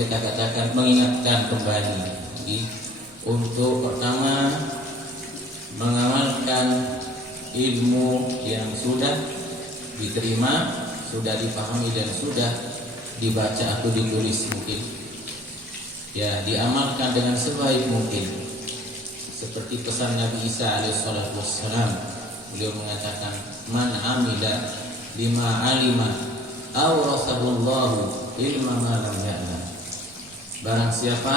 kita katakan mengingatkan kembali. Jadi, untuk pertama mengamalkan ilmu yang sudah diterima, sudah dipahami dan sudah dibaca atau ditulis mungkin. Ya, diamalkan dengan sebaik mungkin. Seperti pesan Nabi Isa alaihissalatu wassalam, beliau mengatakan, "Man amila lima alima awrasahullahu ilma ma lam ya'lam." Barang siapa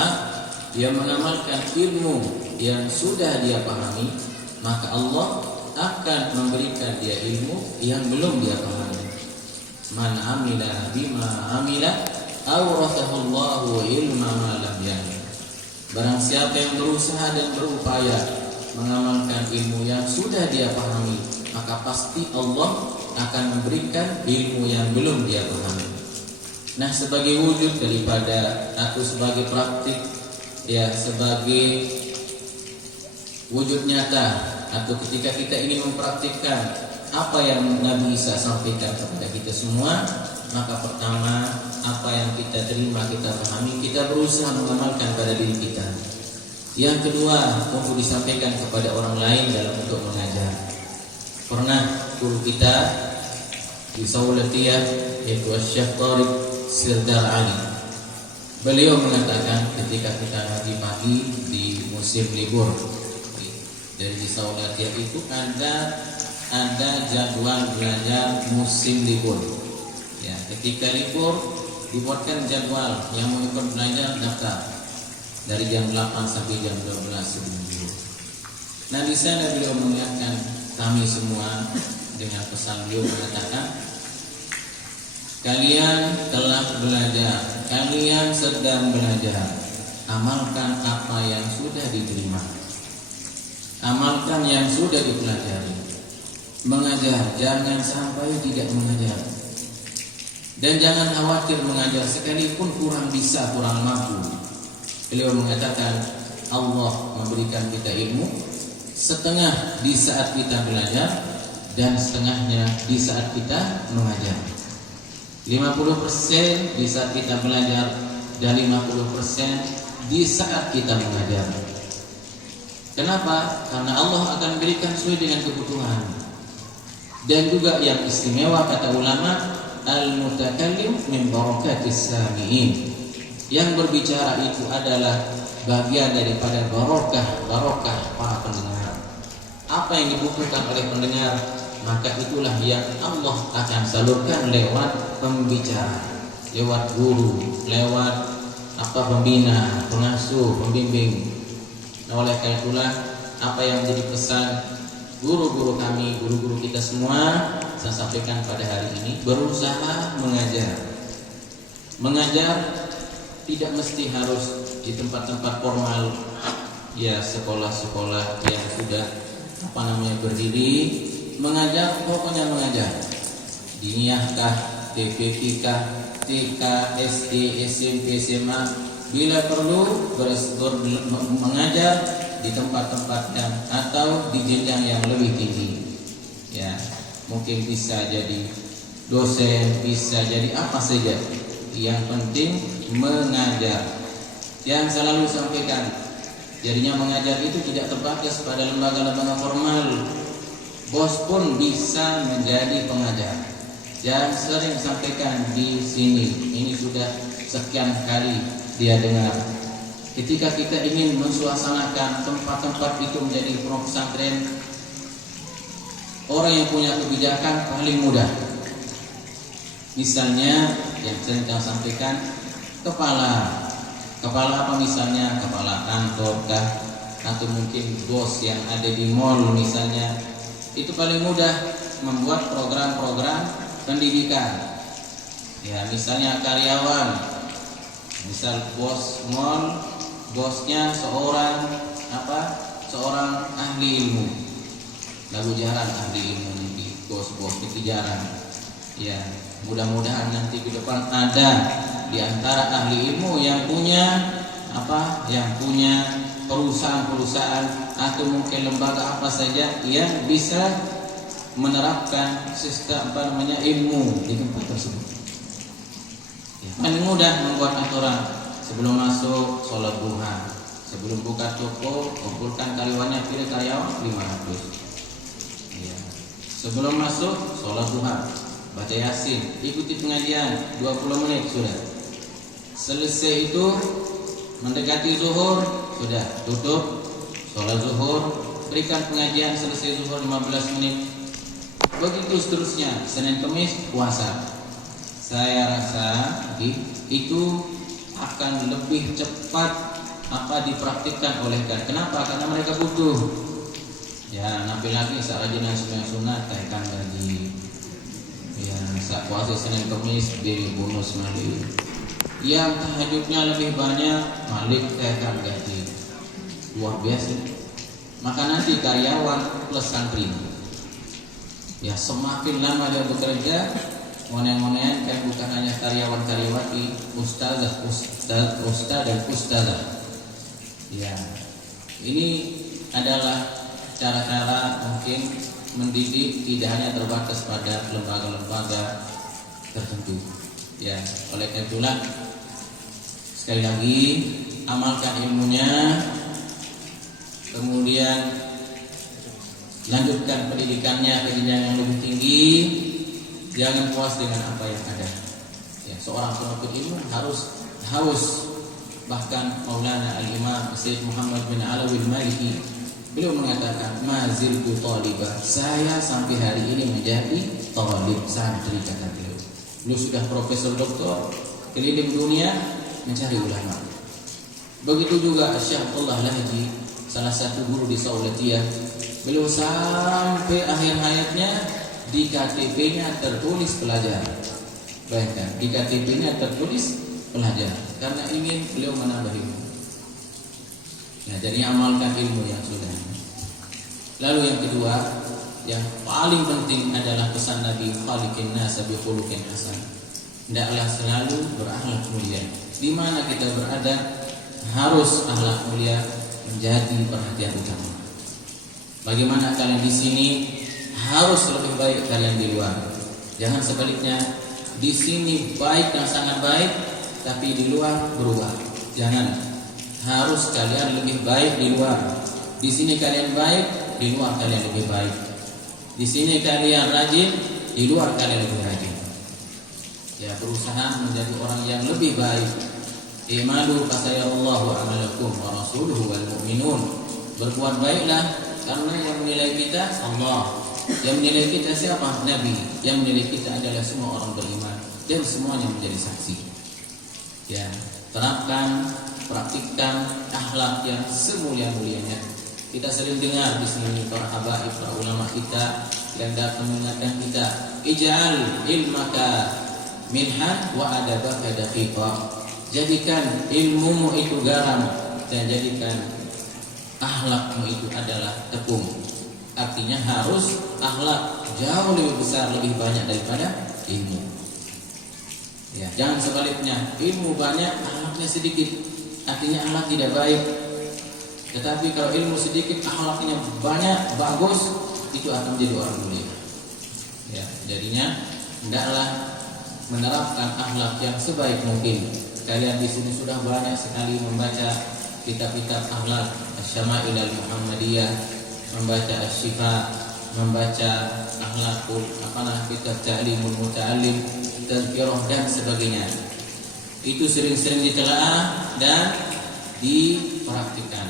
yang mengamalkan ilmu yang sudah dia pahami, maka Allah akan memberikan dia ilmu yang belum dia pahami. Man amila bima amila awrasahullahu ilma ma lam ya'lam. Barang siapa yang berusaha dan berupaya mengamalkan ilmu yang sudah dia pahami, maka pasti Allah akan memberikan ilmu yang belum dia pahami. Nah, sebagai wujud daripada atau sebagai praktik, ya, sebagai wujud nyata atau ketika kita ingin mempraktikkan apa yang Nabi Isa sampaikan kepada kita semua, maka pertama, apa yang kita terima, kita pahami, kita berusaha mengamalkan pada diri kita. Yang kedua, untuk disampaikan kepada orang lain dalam bentuk mengajar. Pernah guru kita di Saulatiyah, yaitu Syekh Tariq Sirdar Ali, beliau mengatakan ketika kita ngaji pagi di musim libur, dari di Saulatiyah itu ada jadwal belajar musim libur. Ya, ketika libur dibuatkan jadwal yang mau ikut belajar daftar dari jam 8 sampai jam 12 sebelum libur. Nah, di sana beliau mengingatkan kami semua dengan pesan beliau mengatakan, kalian telah belajar, kalian sedang belajar, amalkan apa yang sudah diterima, amalkan yang sudah dipelajari. Mengajar, jangan sampai tidak mengajar. Dan jangan khawatir mengajar sekalipun kurang bisa, kurang mampu. Beliau mengatakan Allah memberikan kita ilmu setengah di saat kita belajar dan setengahnya di saat kita mengajar. 50% di saat kita belajar dan 50% di saat kita mengajar. Kenapa? Karena Allah akan berikan sesuai dengan kebutuhan. Dan juga yang istimewa kata ulama, al-mutakallim min barakatis sami'in. Yang berbicara itu adalah bagian daripada barokah para pendengar. Apa yang dibutuhkan oleh pendengar, maka itulah yang Allah akan salurkan lewat pembicara, lewat guru, lewat pembina, pengasuh, pembimbing. Nah, oleh karena itulah apa yang menjadi pesan guru-guru kami, guru-guru kita semua, saya sampaikan pada hari ini, berusaha mengajar. Mengajar tidak mesti harus di tempat-tempat formal, ya, sekolah-sekolah yang sudah berdiri. Mengajar, pokoknya mengajar. Diniyahkah, TPP kah, TK, SD, SMP, SMA, bila perlu mengajar di tempat-tempat yang atau di jenjang yang lebih tinggi. Ya, mungkin bisa jadi dosen, bisa jadi apa saja. Yang penting mengajar. Yang selalu sampaikan, jadinya mengajar itu tidak terbatas pada lembaga-lembaga formal. Bos pun bisa menjadi pengajar. Yang sering sampaikan di sini, ini sudah sekian kali dia dengar. Ketika kita ingin mensuasanakan tempat-tempat itu menjadi pondok pesantren, orang yang punya kebijakan paling mudah. Misalnya yang saya sampaikan, kepala apa misalnya, kepala kantor kah, atau mungkin bos yang ada di mall misalnya, itu paling mudah membuat program-program pendidikan. Ya, misalnya karyawan, misal bos mall, bosnya seorang ahli ilmu, lalu jarang ahli ilmu nanti bos-bos itu jarang. Ya, mudah-mudahan nanti ke depan ada di antara ahli ilmu yang punya perusahaan-perusahaan atau mungkin lembaga apa saja yang bisa menerapkan sistem ilmu di tempat tersebut. Ya, paling mudah membuat aturan. sebelum masuk sholat duha, sebelum buka toko kumpulkan karyawannya, pilih karyawan 500. Ya. Sebelum masuk sholat duha, baca yasin, ikuti pengajian 20 menit sudah. Selesai itu mendekati zuhur, sudah tutup sholat zuhur, berikan pengajian, selesai zuhur 15 menit. Begitu seterusnya, Senin Kamis puasa. Saya rasa itu akan lebih cepat dipraktikkan oleh kan. Kenapa? Karena mereka butuh. Ya, nabi lagi sarajina sunat kaitan gaji. Ya, saat puasa Senin Kamis beri bonus malik. Yang tahajudnya lebih banyak malik kaitan gaji. Luar biasa. Maka nanti karyawan plus santri. Ya, semakin lama dia bekerja, monen-monen kan bukan hanya karyawan-karyawati, ustazah dan ustazah. Ya, ini adalah cara-cara mungkin mendidik tidak hanya terbatas pada lembaga-lembaga tertentu. Ya, oleh karena itulah sekali lagi amalkan ilmunya, kemudian lanjutkan pendidikannya ke jenjang yang lebih tinggi. Jangan puas dengan apa yang ada. Ya, seorang penuntut ilmu harus haus. Bahkan Maulana Al-Imam Sayyid Muhammad bin Alawi Al-Maliki, beliau mengatakan, maziltu talibah, saya sampai hari ini menjadi talib, santri, kata beliau. Beliau sudah profesor doktor, keliling dunia mencari ulama. Begitu juga Syekh Abdullah Lahji, salah satu guru di Saulatiyah. Beliau sampai akhir hayatnya di KTP-nya tertulis pelajar. Bayangkan, di KTP-nya tertulis pelajar, karena ingin beliau menambah ilmu. Nah, jadi amalkan ilmu yang sudah. Lalu yang kedua, yang paling penting adalah pesan Nabi, khaliqin nasa bi khuluqin hasan. Hendaklah selalu berakhlak mulia. Di mana kita berada, harus akhlak mulia menjadi perhatian utama. Bagaimana kalian di sini, harus lebih baik kalian di luar. Jangan sebaliknya, di sini baik dan sangat baik, tapi di luar berubah. Jangan. Harus kalian lebih baik di luar. Di sini kalian baik, di luar kalian lebih baik. Di sini kalian rajin, di luar kalian lebih rajin. Ya, berusaha menjadi orang yang lebih baik. I'malu fasayarallahu amalakum wa rasuluhu wal mu'minun. Berbuat baiklah, karena yang menilai kita Allah. Yang menilai kita siapa? Nabi. Yang menilai kita adalah semua orang beriman, dan semuanya menjadi saksi. Ya, terapkan, praktikkan akhlak yang semulia-mulianya. Kita sering dengar di sini para habaib, para ulama kita yang datang mengingatkan kita, ij'al ilmaka minhan wa adabaka daqiqa. Jadikan ilmumu itu garam, dan jadikan akhlakmu itu adalah tepung. Artinya harus akhlak jauh lebih besar, lebih banyak daripada ilmu. Ya, jangan sebaliknya, ilmu banyak, akhlaknya sedikit. Artinya akhlak tidak baik. Tetapi kalau ilmu sedikit, akhlaknya banyak, bagus, itu akan menjadi orang mulia. Ya, jadinya hendaklah menerapkan akhlak yang sebaik mungkin. Kalian di sini sudah banyak sekali membaca kitab-kitab akhlak, Asy-Syama'il Al-Muhammadiyah, membaca Asy-Syifa, membaca akhlakul kitab Ta'limul Muta'allim, Tazkirah dan sebagainya. Itu sering-sering ditelaah dan dipraktikkan.